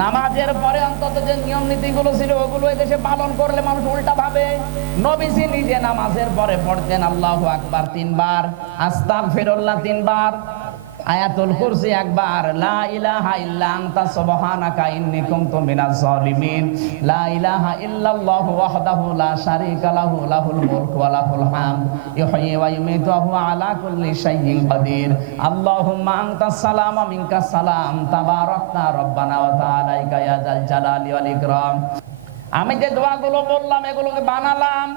নামাজের পরে অন্তত যে নিয়ম নীতিগুলো ছিল, ওগুলো দেশে পালন করলে মানুষ উল্টা ভাবে। নবীজি নিজে নামাজের পরে পড়তেন, আল্লাহ আকবার তিনবার আস্তাক ফিরুল্লাহ তিনবার আয়াতুল কুরসি একবার, লা ইলাহা ইল্লা আনতা সুবহানাকা ইন্নী কুনতু মিনাজ জালিমিন। লা ইলাহা ইল্লাল্লাহু ওয়াহদাহু লা শারীকা লাহু, লাহুল মুলকু ওয়া লাহুল হামদ। ইহয়ি ওয়া ইউমীতু ওয়া হুয়া আলা কুল্লি শাইইন কাদির আল্লাহুম্মা আনতাস সালাম ওয়া মিনকাস সালাম তাবারাকতা রব্বানা ওয়া তাআলাইকা ইয়া জাল জালালি ওয়াল ইকরাম। আমি যে দোয়াগুলো বললাম, এগুলোকে বানালাম।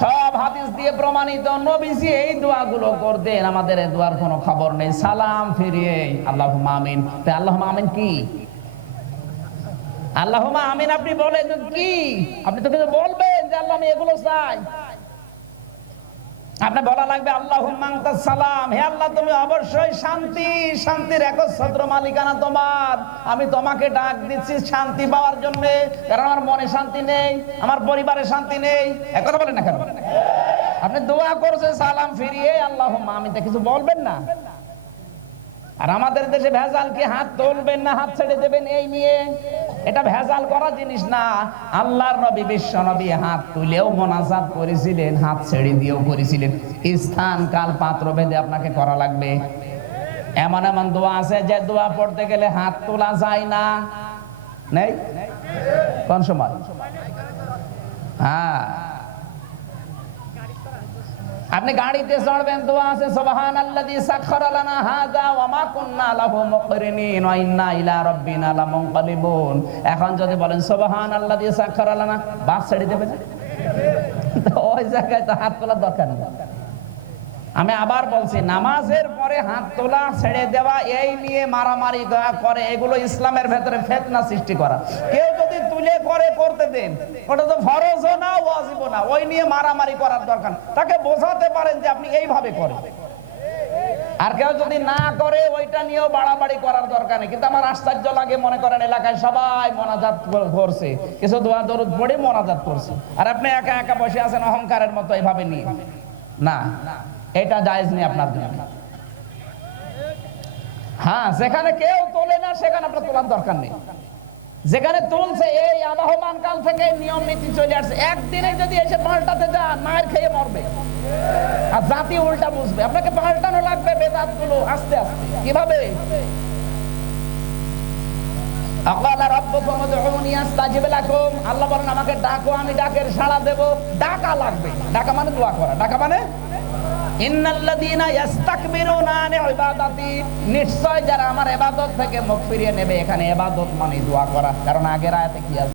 সব হাদিস দিয়ে প্রমাণিত। নবীজি এই দোয়াগুলো করতেন, আমাদের দোয়ার কোনো খবর নেই। সালাম ফিরিয়ে আল্লাহ মামিন তাই আল্লাহ মামিন কি? আল্লাহ আমিন, আপনি বলেন কি? আপনি তো কিছু বলবেন যে আল্লাহ আমি এগুলো চাই। আপনি বলা লাগবে আল্লাহ সালাম। হে আল্লাহ, তুমি অবশ্যই শান্তি, শান্তির একচ্ছত্র মালিকানা তোমার। আমি তোমাকে ডাক দিচ্ছি শান্তি পাওয়ার জন্য, কারণ আমার মনে শান্তি নেই, আমার পরিবারে শান্তি নেই। একথা বলেন না আপনি দোয়া করছেন সালাম ফিরিয়ে আল্লাহ আমি তো কিছু বলবেন না। আর আমাদের দেশে ভেজাল কি হাত তুলবেন না হাত ছেড়ে দেবেন এই নিয়ে? এটা ভেজাল করা জিনিস না। আল্লাহর নবী, বিশ্ব নবী হাত তুলেও মোনাজাত করেছিলেন, হাত ছেড়ে দিয়েও করেছিলেন। স্থান, কাল পাত্র ভেদে আপনাকে করা লাগবে। এমন এমন দোয়া আছে যে দোয়া পড়তে গেলে হাত তোলা যায় না। নেই? কোন সময়? হ্যাঁ। আপনি গাড়িতে চড়বেন তো আছে, সুবহানাল্লাযী সাখখারা লানা হাযা ওয়া মা কুন্না লাহু মুকরিনিন ওয়া ইন্না ইলা রাব্বিনা লামুনকালিবুন। এখন যদি বলেন সবহান আল্লাহ দিয়ে সাখখারা লানা, বাস ছেড়ে দেবে না ওই জায়গায় তো হাত তোলার দরকার নেই। আমি আবার বলছি, নামাজের পরে হাত তোলা, ছেড়ে দেওয়া, এই নিয়ে মারামারি করে, এগুলো ইসলামের ভেতরে ফেতনা সৃষ্টি করা। কেউ যদি তুলে করে করতে দেন, ওটা তো ফরজও না, ওয়াজিবও না, ওই নিয়ে মারামারি করার দরকার তাকে বোঝাতে পারেন যে আপনি এইভাবে করেন। আর কেউ যদি না করে, ওইটা নিয়েও বাড়াবাড়ি করার দরকার নেই। কিন্তু আমার আশ্চর্য লাগে, মনে করেন, এলাকায় সবাই মনাজাত কর- করছে। কিছু দোয়া দরুদ পড়ে মনাজাত করছে। আর আপনি একা একা বসে আছেন অহংকারের মতো এইভাবে নিয়ে। না। এটা জায়েজ নেই আপনার জন্য। হ্যাঁ যেখানে কেউ তোলে না, সেখানে আপনার তোলার দরকার নেই। যেখানে তুলছে, এই আবহমান কাল থেকে নিয়ম নীতি চলে আসছে। একদিনে যদি এসে পাল্টাতে যান, মায়ের খেয়ে মরবে। আর জাতি উল্টা বুঝবে। আপনাকে পাল্টানো লাগবে বেদাতগুলো আস্তে আস্তে। কীভাবে? আল্লাহ বলেন, আমাকে ডাকো, আমি ডাকের সাড়া দেবো। ডাকা লাগবে। ডাকা মানে দোয়া করা। ডাকা মানে নিশ্চয় যারা আমার এবাদত থেকে মুখ ফিরিয়ে নেবে, এখানে এবাদত মানে দোয়া করা। কারণ আগের আয়াতে কি আছে?